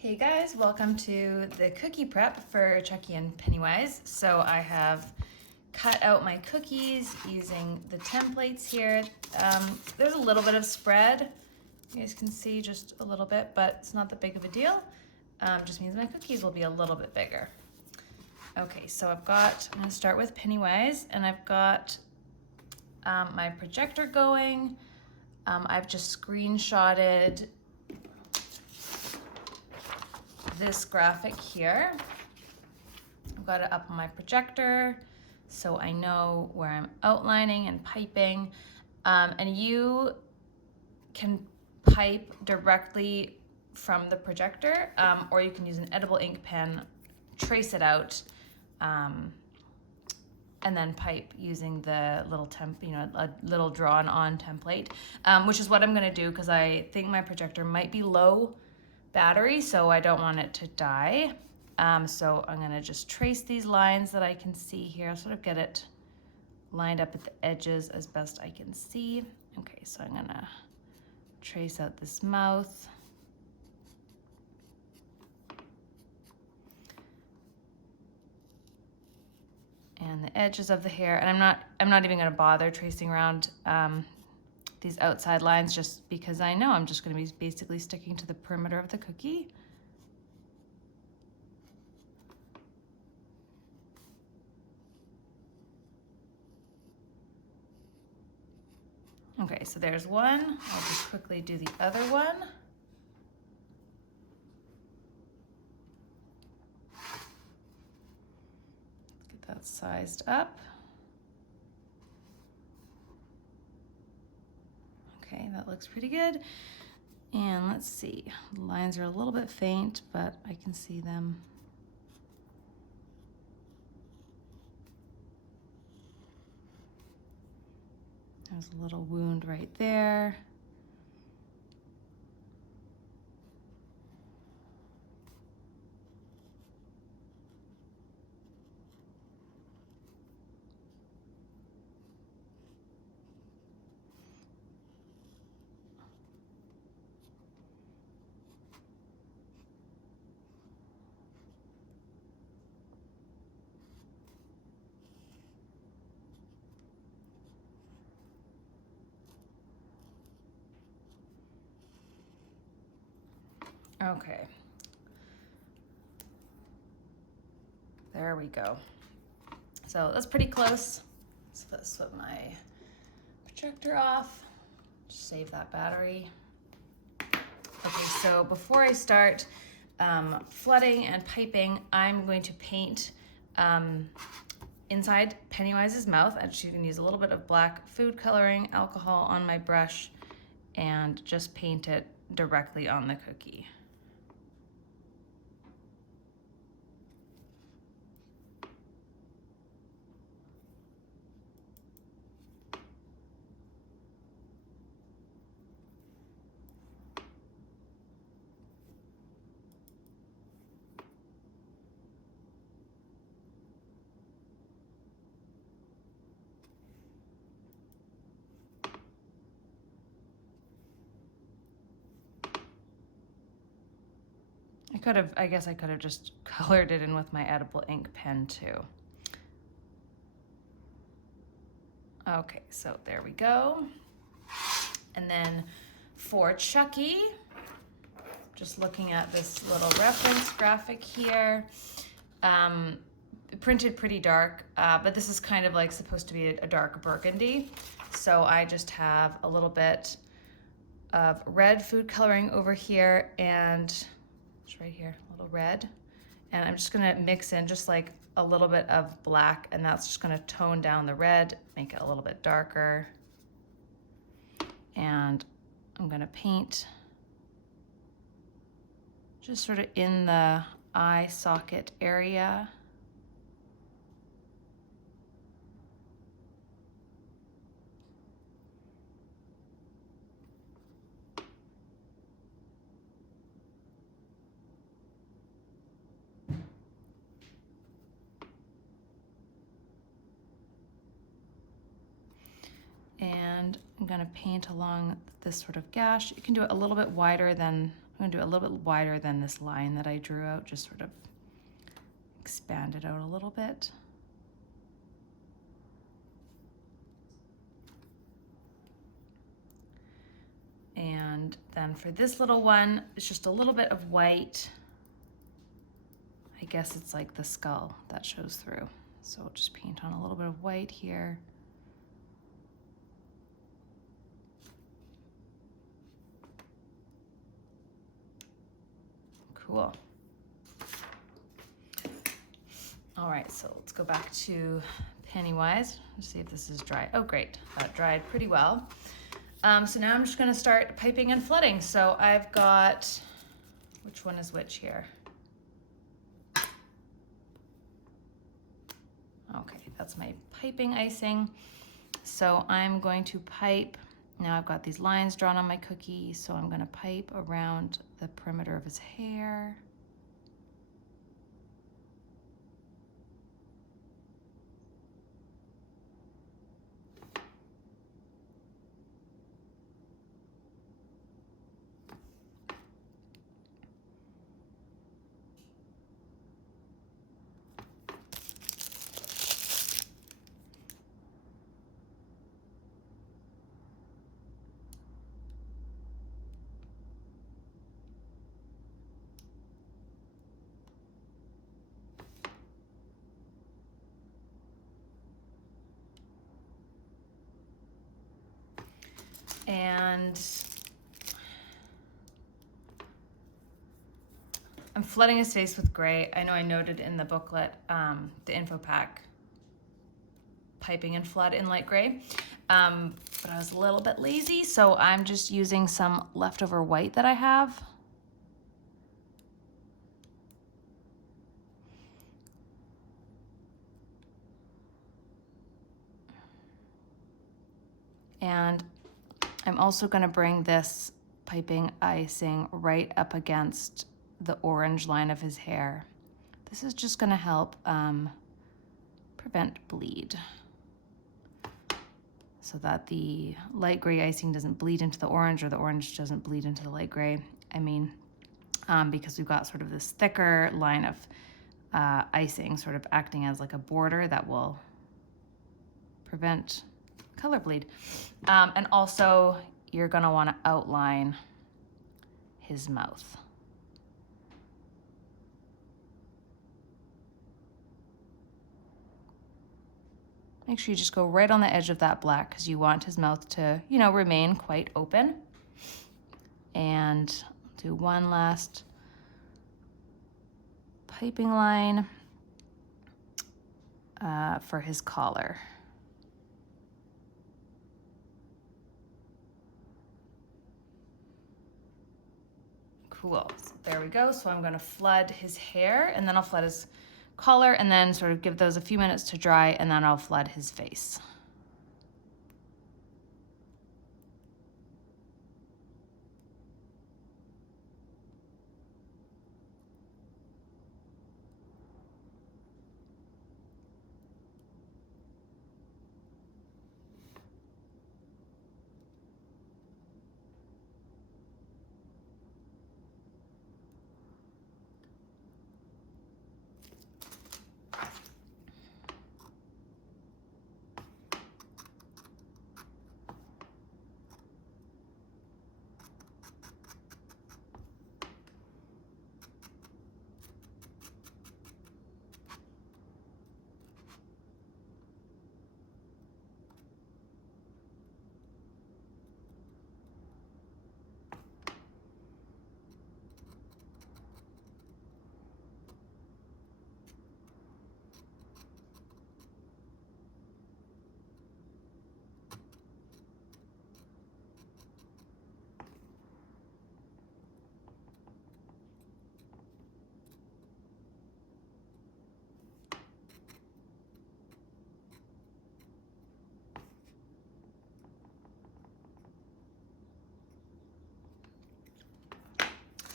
Hey guys, welcome to the cookie prep for Chucky and Pennywise. So I have cut out my cookies using the templates here. There's a little bit of spread. You guys can see just a little bit, but it's not that big of a deal. Just means my cookies will be a little bit bigger. Okay, so I'm gonna start with Pennywise, and I've got my projector going. I've just screenshotted this graphic here. I've got it up on my projector so I know where I'm outlining and piping. And you can pipe directly from the projector, or you can use an edible ink pen, trace it out, and then pipe using the little a little drawn on template, which is what I'm gonna do because I think my projector might be low battery, so I don't want it to die. So I'm gonna just trace these lines that I can see here, sort of get it lined up at the edges as best I can see. Okay, so I'm gonna trace out this mouth. And the edges of the hair, and I'm not even gonna bother tracing around these outside lines just because I know I'm just gonna be basically sticking to the perimeter of the cookie. Okay, so there's one. I'll just quickly do the other one. Get that sized up. Okay, that looks pretty good. And let's see, the lines are a little bit faint, but I can see them. There's a little wound right there. Okay. There we go. So that's pretty close. So let's flip my projector off. Just save that battery. Okay, so before I start flooding and piping, I'm going to paint inside Pennywise's mouth. I just can use a little bit of black food coloring alcohol on my brush and just paint it directly on the cookie. I guess I could have just colored it in with my edible ink pen too. Okay, so there we go. And then for Chucky, just looking at this little reference graphic here, printed pretty dark, but this is kind of like supposed to be a dark burgundy. So I just have a little bit of red food coloring over here and right here, a little red. And I'm just gonna mix in just like a little bit of black, and that's just gonna tone down the red, make it a little bit darker. And I'm gonna paint just sort of in the eye socket area. And I'm gonna paint along this sort of gash. You can do it a little bit wider than I'm gonna do a little bit wider than this line that I drew out, just sort of expand it out a little bit. And then for this little one, it's just a little bit of white. I guess it's like the skull that shows through. So I'll just paint on a little bit of white here. Cool. All right, so let's go back to Pennywise. Let's see if this is dry. Oh, great, that dried pretty well. So now I'm just gonna start piping and flooding. So I've got, which one is which here? Okay, that's my piping icing. So I'm going to pipe, now I've got these lines drawn on my cookie, so I'm gonna pipe around the perimeter of his hair. And I'm flooding his face with gray. I know I noted in the booklet, the info pack, piping and flood in light gray, but I was a little bit lazy, so I'm just using some leftover white that I have. And I'm also gonna bring this piping icing right up against the orange line of his hair. This is just gonna help prevent bleed, so that the light gray icing doesn't bleed into the orange, or the orange doesn't bleed into the light gray. I mean, because we've got sort of this thicker line of icing sort of acting as like a border that will prevent color bleed. And also you're gonna wanna outline his mouth. Make sure you just go right on the edge of that black, because you want his mouth to, you know, remain quite open. And do one last piping line for his collar. Cool, so there we go. So I'm gonna flood his hair, and then I'll flood his collar, and then sort of give those a few minutes to dry, and then I'll flood his face.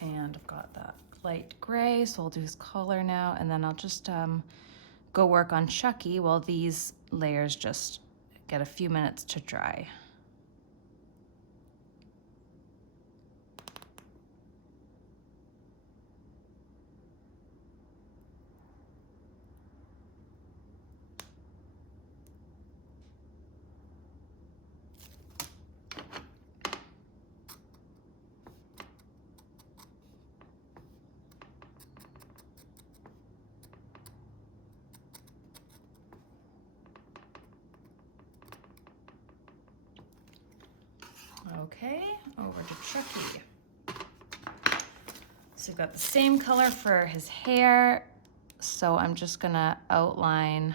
And I've got that light gray, so I'll do his collar now, and then I'll just go work on Chucky while these layers just get a few minutes to dry. Okay, over to Chucky. So we've got the same color for his hair. So I'm just gonna outline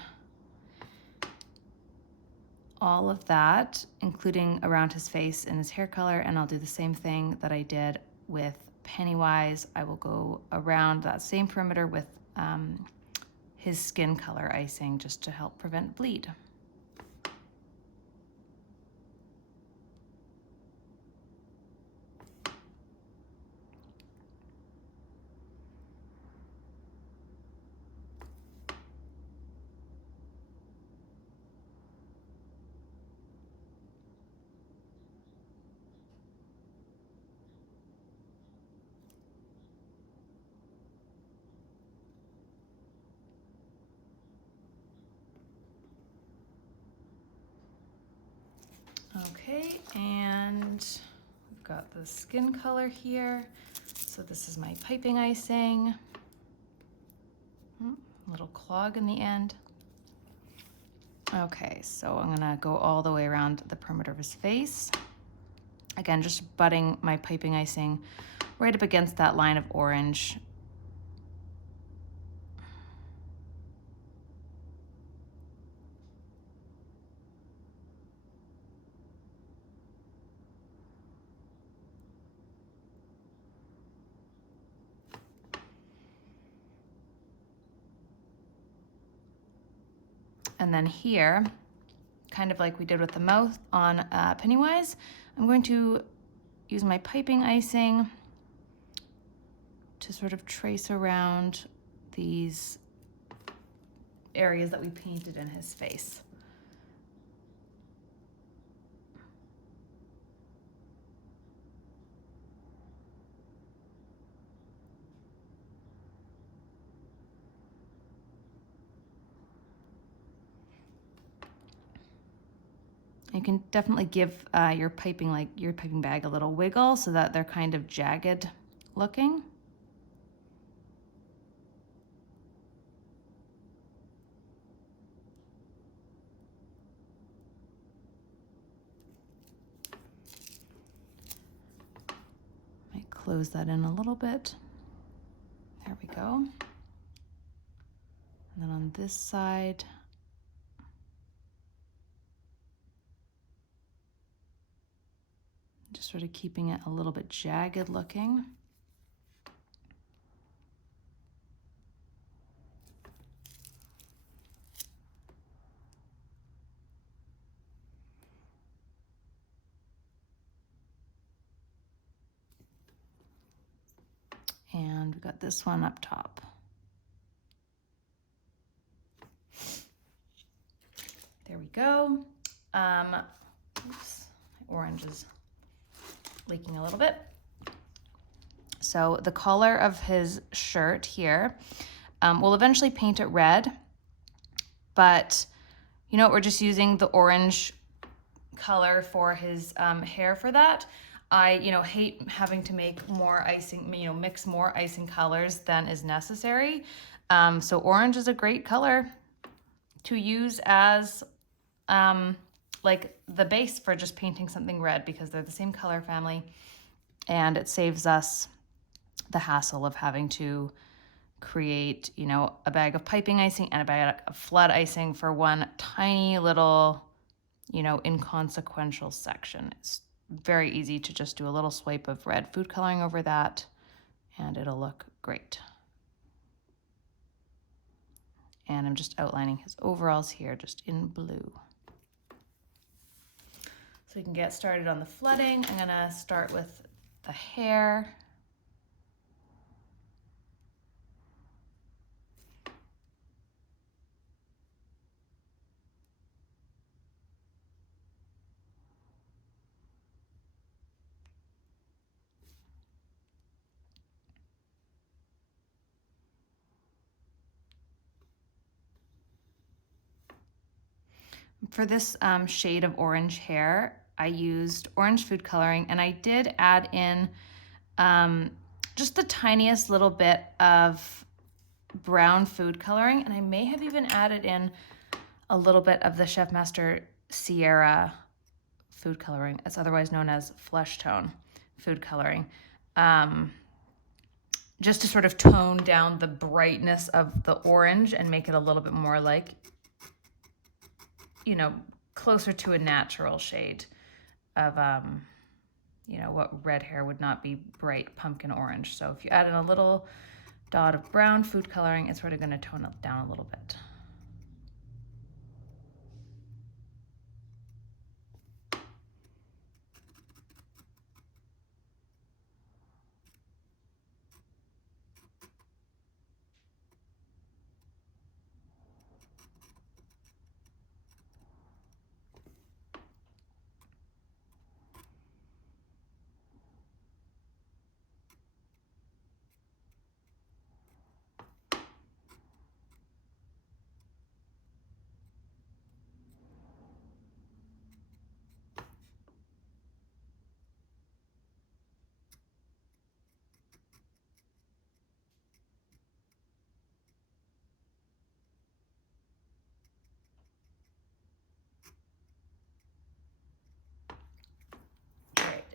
all of that, including around his face and his hair color, and I'll do the same thing that I did with Pennywise. I will go around that same perimeter with his skin color icing just to help prevent bleed. Okay, and we've got the skin color here. So this is my piping icing. Little clog in the end. Okay, so I'm gonna go all the way around the perimeter of his face. Again, just butting my piping icing right up against that line of orange. And then here, kind of like we did with the mouth on Pennywise, I'm going to use my piping icing to sort of trace around these areas that we painted in his face. You can definitely give your piping bag a little wiggle so that they're kind of jagged looking. Might close that in a little bit. There we go. And then on this side, just sort of keeping it a little bit jagged looking. And we got this one up top. There we go. Oops, my orange is leaking a little bit. So the color of his shirt here, we'll eventually paint it red, but you know, we're just using the orange color for his hair for that. I, hate having to make more icing, mix more icing colors than is necessary. So orange is a great color to use as like the base for just painting something red, because they're the same color family, and it saves us the hassle of having to create, a bag of piping icing and a bag of flood icing for one tiny little, inconsequential section. It's very easy to just do a little swipe of red food coloring over that, and it'll look great. And I'm just outlining his overalls here, just in blue. So we can get started on the flooding. I'm gonna start with the hair. For this shade of orange hair, I used orange food coloring, and I did add in just the tiniest little bit of brown food coloring, and I may have even added in a little bit of the Chef Master Sierra food coloring. It's otherwise known as flesh tone food coloring. Just to sort of tone down the brightness of the orange and make it a little bit more like, you know, closer to a natural shade of, you know, what red hair would not be bright pumpkin orange. So if you add in a little dot of brown food coloring, it's sort of going to tone it down a little bit.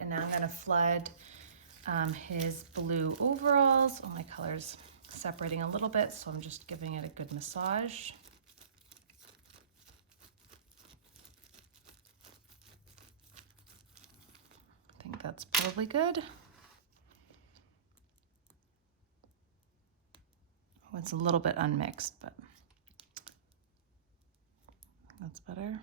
And now I'm going to flood his blue overalls. Oh, my color's separating a little bit, so I'm just giving it a good massage. I think that's probably good. Oh, it's a little bit unmixed, but that's better.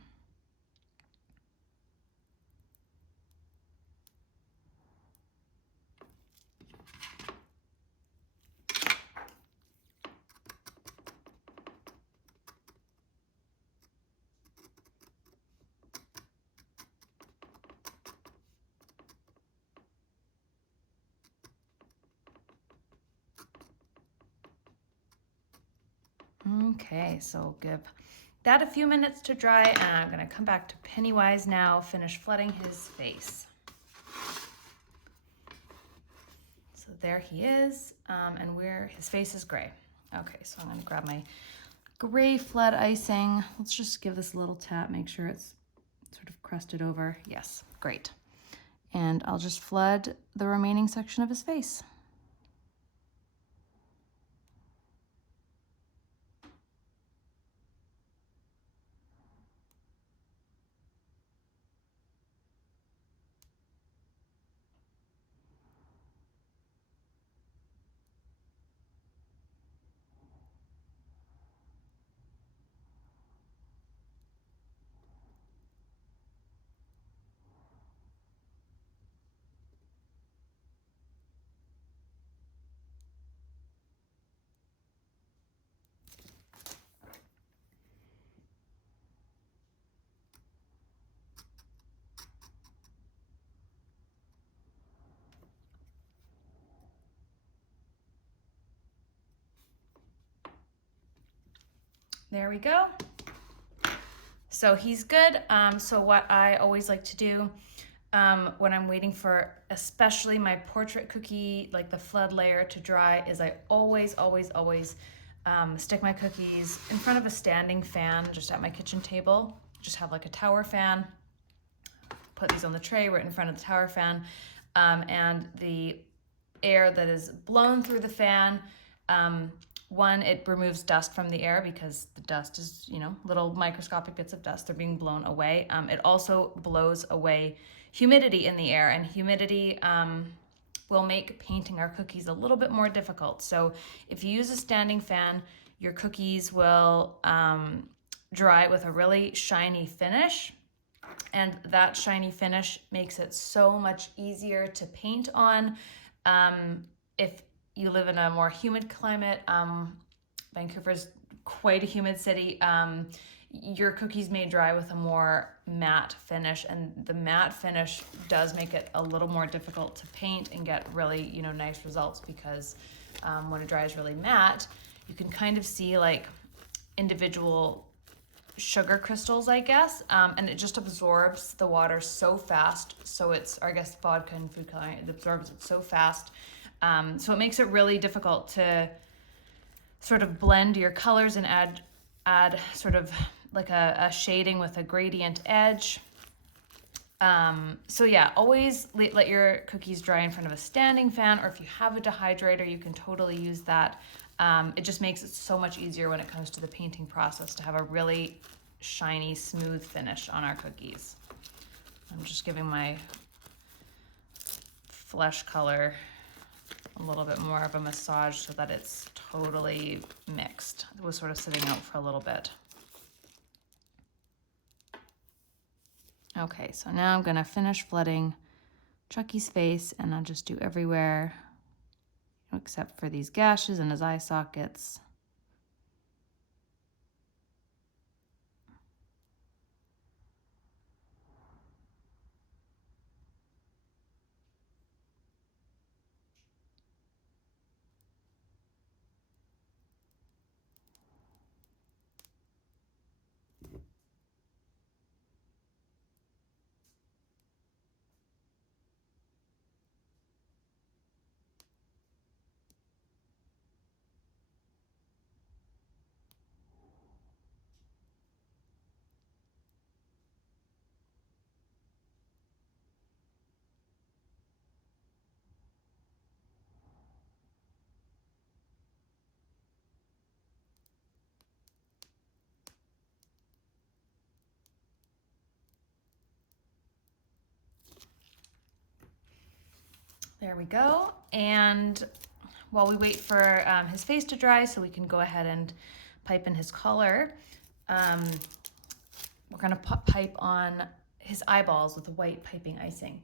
Okay, so give that a few minutes to dry, and I'm gonna come back to Pennywise now, finish flooding his face. So there he is, and his face is gray. Okay, so I'm gonna grab my gray flood icing. Let's just give this a little tap, make sure it's sort of crusted over. Yes, great. And I'll just flood the remaining section of his face. There we go. So he's good. So what I always like to do when I'm waiting for especially my portrait cookie, like the flood layer, to dry, is I always stick my cookies in front of a standing fan just at my kitchen table. Just have like a tower fan. Put these on the tray right in front of the tower fan. And the air that is blown through the fan, one, it removes dust from the air because the dust is, you know, little microscopic bits of dust. They're being blown away. It also blows away humidity in the air, and humidity will make painting our cookies a little bit more difficult. So if you use a standing fan, your cookies will dry with a really shiny finish. And that shiny finish makes it so much easier to paint on. If you live in a more humid climate, Vancouver's quite a humid city, your cookies may dry with a more matte finish, and the matte finish does make it a little more difficult to paint and get really, you know, nice results, because when it dries really matte, you can kind of see like individual sugar crystals, I guess, and it just absorbs the water so fast. So it's, or I guess vodka and food coloring, it absorbs it so fast. So it makes it really difficult to sort of blend your colors and add sort of like a shading with a gradient edge. So yeah, always let your cookies dry in front of a standing fan, or if you have a dehydrator, you can totally use that. It just makes it so much easier when it comes to the painting process to have a really shiny, smooth finish on our cookies. I'm just giving my flesh color a little bit more of a massage so that it's totally mixed. It was sort of sitting out for a little bit. Okay, so now I'm gonna finish flooding Chucky's face, and I'll just do everywhere except for these gashes and his eye sockets. There we go. And while we wait for his face to dry so we can go ahead and pipe in his color, we're gonna pipe on his eyeballs with the white piping icing.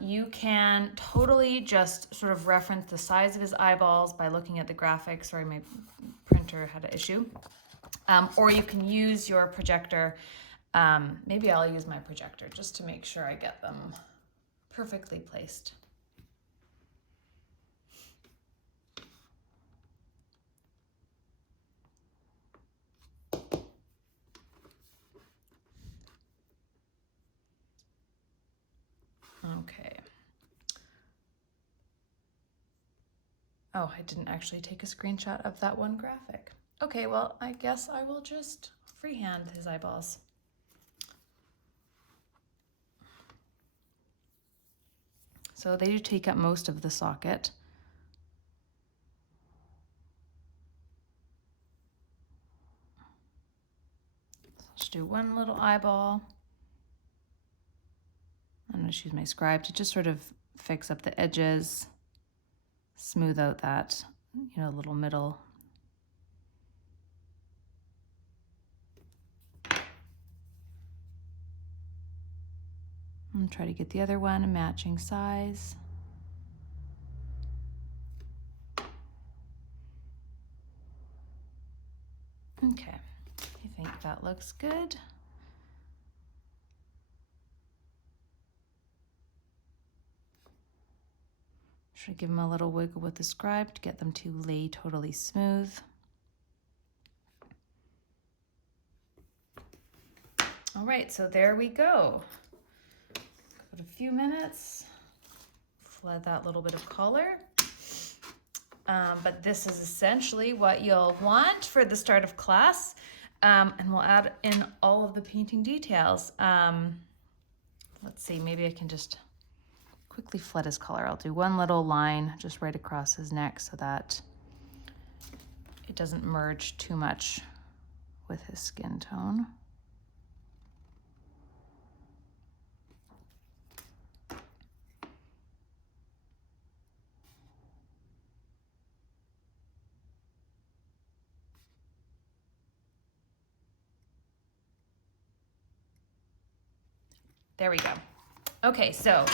You can totally just sort of reference the size of his eyeballs by looking at the graphics. Sorry, my printer had an issue. Or you can use your projector. Maybe I'll use my projector just to make sure I get them perfectly placed. Okay. Oh, I didn't actually take a screenshot of that one graphic. Okay, well, I guess I will just freehand his eyeballs. So they do take up most of the socket. So I'll just do one little eyeball. I'm going to use my scribe to just sort of fix up the edges, smooth out that, little middle. And try to get the other one a matching size. Okay, I think that looks good. Should give them a little wiggle with the scribe to get them to lay totally smooth. All right, so there we go. Give it a few minutes, flood that little bit of color. But this is essentially what you'll want for the start of class. And we'll add in all of the painting details. Let's see, maybe I can just quickly flood his color. I'll do one little line just right across his neck so that it doesn't merge too much with his skin tone. There we go. Okay, so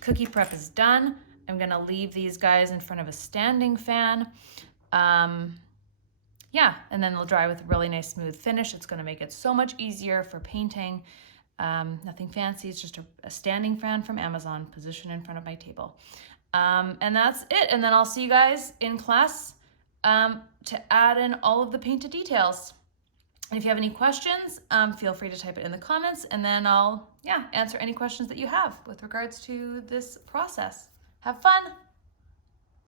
cookie prep is done. I'm gonna leave these guys in front of a standing fan. Yeah, and then they'll dry with a really nice smooth finish. It's gonna make it so much easier for painting. Nothing fancy, it's just a standing fan from Amazon, positioned in front of my table. And that's it. And then I'll see you guys in class to add in all of the painted details. And if you have any questions, feel free to type it in the comments, and then I'll answer any questions that you have with regards to this process. Have fun.